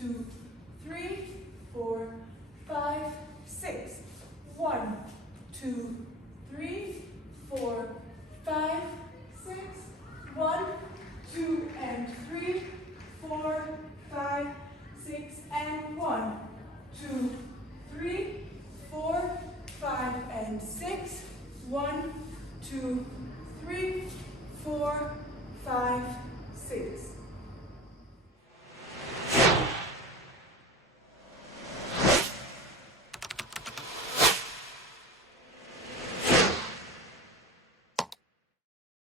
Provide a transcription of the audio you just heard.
2, 3, 4, 5, 6. 1, 2, 3, 4, 5, 6. 1, 2, and 3, 4, 5, 6, and 1, 2, 3, 4, 5, and 6. 1, 2,